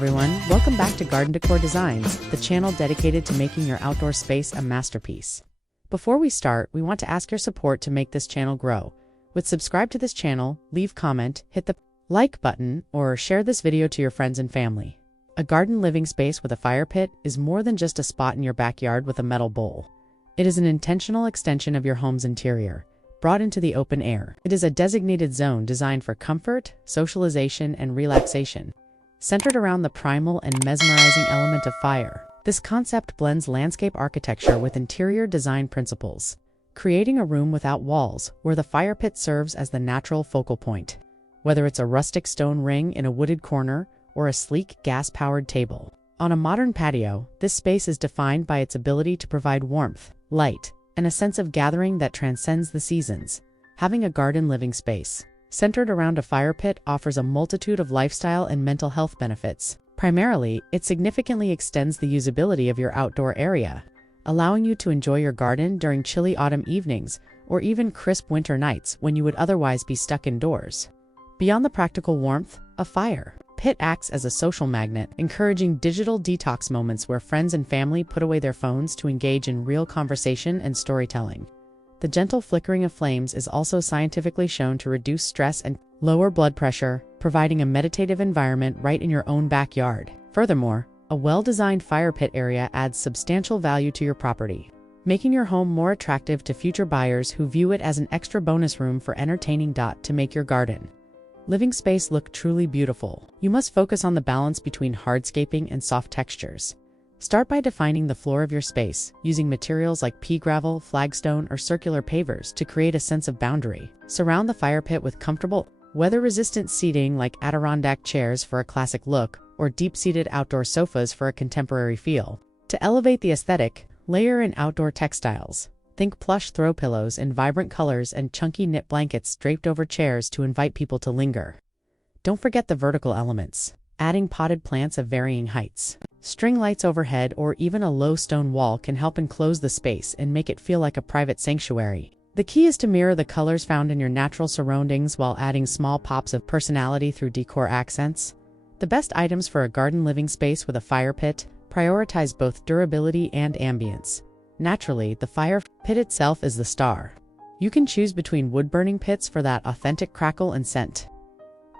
everyone, welcome back to Garden Decor Designs, the channel dedicated to making your outdoor space a masterpiece. Before we start, we want to ask your support to make this channel grow. Subscribe to this channel, leave comment, hit the like button, or share this video to your friends and family. A garden living space with a fire pit is more than just a spot in your backyard with a metal bowl. It is an intentional extension of your home's interior, brought into the open air. It is a designated zone designed for comfort, socialization, and relaxation, centered around the primal and mesmerizing element of fire. This concept blends landscape architecture with interior design principles, creating a room without walls where the fire pit serves as the natural focal point. Whether it's a rustic stone ring in a wooded corner or a sleek gas-powered table on a modern patio, this space is defined by its ability to provide warmth, light, and a sense of gathering that transcends the seasons. Having a garden living space centered around a fire pit offers a multitude of lifestyle and mental health benefits. Primarily, it significantly extends the usability of your outdoor area, allowing you to enjoy your garden during chilly autumn evenings or even crisp winter nights when you would otherwise be stuck indoors. Beyond the practical warmth, a fire pit acts as a social magnet, encouraging digital detox moments where friends and family put away their phones to engage in real conversation and storytelling. The gentle flickering of flames is also scientifically shown to reduce stress and lower blood pressure, providing a meditative environment right in your own backyard. Furthermore, a well-designed fire pit area adds substantial value to your property, making your home more attractive to future buyers who view it as an extra bonus room for entertaining to make your garden living space look truly beautiful. You must focus on the balance between hardscaping and soft textures. Start by defining the floor of your space, using materials like pea gravel, flagstone, or circular pavers to create a sense of boundary. Surround the fire pit with comfortable, weather-resistant seating like Adirondack chairs for a classic look, or deep-seated outdoor sofas for a contemporary feel. To elevate the aesthetic, layer in outdoor textiles. Think plush throw pillows in vibrant colors and chunky knit blankets draped over chairs to invite people to linger. Don't forget the vertical elements, adding potted plants of varying heights. String lights overhead or even a low stone wall can help enclose the space and make it feel like a private sanctuary. The key is to mirror the colors found in your natural surroundings while adding small pops of personality through decor accents. The best items for a garden living space with a fire pit prioritize both durability and ambience. Naturally, the fire pit itself is the star. You can choose between wood-burning pits for that authentic crackle and scent,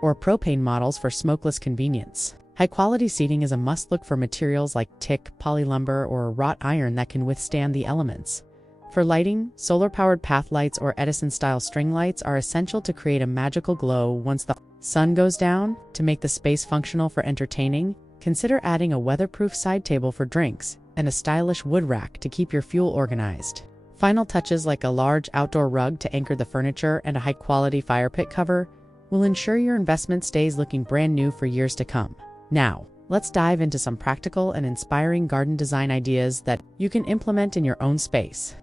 or propane models for smokeless convenience. High-quality seating is a must-look for materials like teak, polylumber, or wrought iron that can withstand the elements. For lighting, solar-powered path lights or Edison-style string lights are essential to create a magical glow once the sun goes down. To make the space functional for entertaining, consider adding a weatherproof side table for drinks and a stylish wood rack to keep your fuel organized. Final touches like a large outdoor rug to anchor the furniture and a high-quality fire pit cover will ensure your investment stays looking brand new for years to come. Now, let's dive into some practical and inspiring garden design ideas that you can implement in your own space.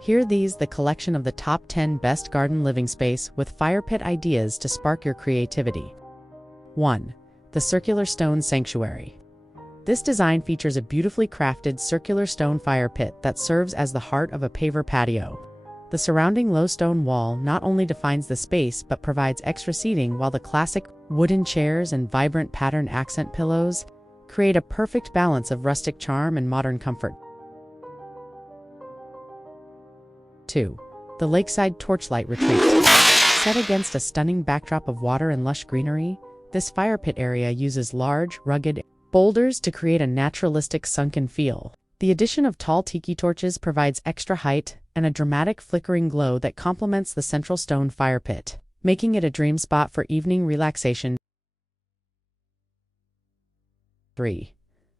Here are the collection of the top 10 best garden living space with fire pit ideas to spark your creativity. 1. The Circular Stone Sanctuary. This design features a beautifully crafted circular stone fire pit that serves as the heart of a paver patio. The surrounding low stone wall not only defines the space but provides extra seating, while the classic wooden chairs and vibrant patterned accent pillows create a perfect balance of rustic charm and modern comfort. 2. The Lakeside Torchlight Retreat. Set against a stunning backdrop of water and lush greenery, this fire pit area uses large, rugged boulders to create a naturalistic sunken feel. The addition of tall tiki torches provides extra height and a dramatic flickering glow that complements the central stone fire pit, making it a dream spot for evening relaxation. 3.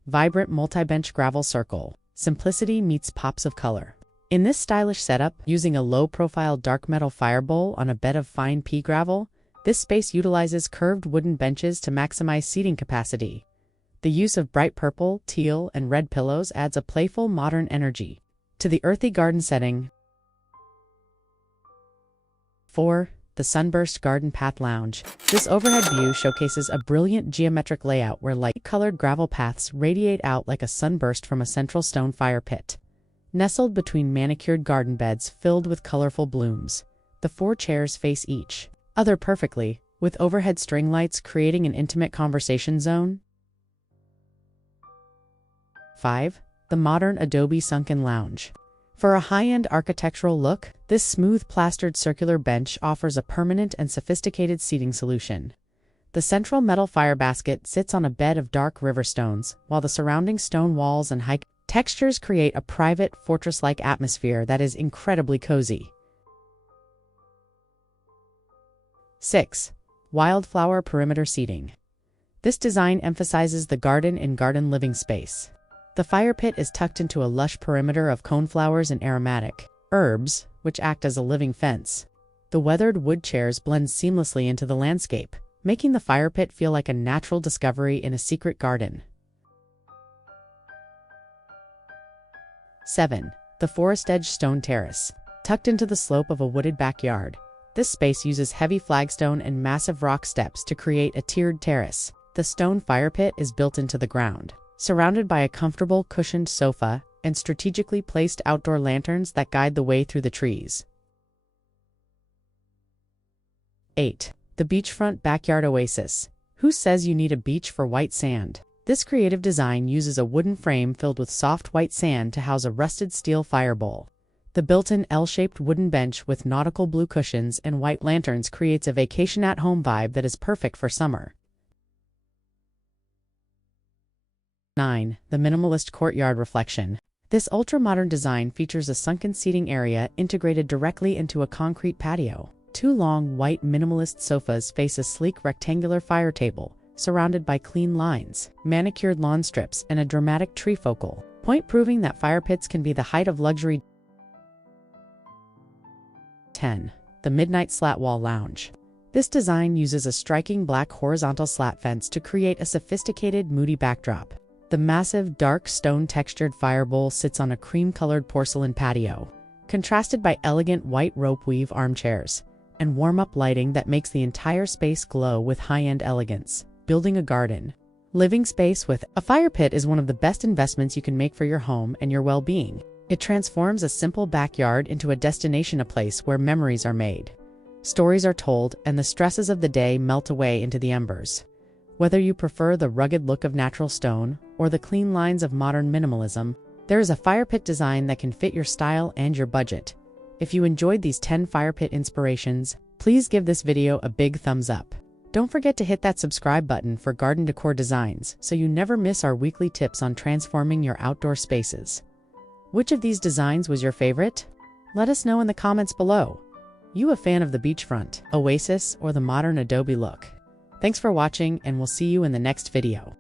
Vibrant multi-bench gravel circle. Simplicity meets pops of color. In this stylish setup, using a low-profile dark metal fire bowl on a bed of fine pea gravel, this space utilizes curved wooden benches to maximize seating capacity. The use of bright purple, teal, and red pillows adds a playful, modern energy to the earthy garden setting. 4. The Sunburst Garden Path Lounge. This overhead view showcases a brilliant geometric layout where light-colored gravel paths radiate out like a sunburst from a central stone fire pit. Nestled between manicured garden beds filled with colorful blooms, the 4 chairs face each other perfectly, with overhead string lights creating an intimate conversation zone. 5. The modern Adobe sunken lounge. For a high-end architectural look, this smooth plastered circular bench offers a permanent and sophisticated seating solution. The central metal fire basket sits on a bed of dark river stones, while the surrounding stone walls and high textures create a private, fortress-like atmosphere that is incredibly cozy. 6. Wildflower perimeter seating. This design emphasizes the garden in garden living space. The fire pit is tucked into a lush perimeter of coneflowers and aromatic herbs, which act as a living fence. The weathered wood chairs blend seamlessly into the landscape, making the fire pit feel like a natural discovery in a secret garden. 7. The forest edge stone terrace. Tucked into the slope of a wooded backyard, this space uses heavy flagstone and massive rock steps to create a tiered terrace. The stone fire pit is built into the ground, surrounded by a comfortable, cushioned sofa and strategically placed outdoor lanterns that guide the way through the trees. 8. The beachfront backyard oasis. Who says you need a beach for white sand? This creative design uses a wooden frame filled with soft white sand to house a rusted steel fire bowl. The built-in L-shaped wooden bench with nautical blue cushions and white lanterns creates a vacation-at-home vibe that is perfect for summer. 9. The minimalist courtyard reflection. This ultra-modern design features a sunken seating area integrated directly into a concrete patio. Two long, white minimalist sofas face a sleek rectangular fire table, surrounded by clean lines, manicured lawn strips, and a dramatic tree focal point, proving that fire pits can be the height of luxury. 10. The midnight slat wall lounge. This design uses a striking black horizontal slat fence to create a sophisticated, moody backdrop. The massive, dark, stone-textured fire bowl sits on a cream-colored porcelain patio, contrasted by elegant white rope weave armchairs and warm-up lighting that makes the entire space glow with high-end elegance. Building a garden living space with a fire pit is one of the best investments you can make for your home and your well-being. It transforms a simple backyard into a destination, a place where memories are made, stories are told, and the stresses of the day melt away into the embers. Whether you prefer the rugged look of natural stone or the clean lines of modern minimalism, there is a fire pit design that can fit your style and your budget. If you enjoyed these 10 fire pit inspirations, please give this video a big thumbs up. Don't forget to hit that subscribe button for Garden Decor Designs so you never miss our weekly tips on transforming your outdoor spaces. Which of these designs was your favorite? Let us know in the comments below. You a fan of the beachfront, oasis, or the modern Adobe look? Thanks for watching, and we'll see you in the next video.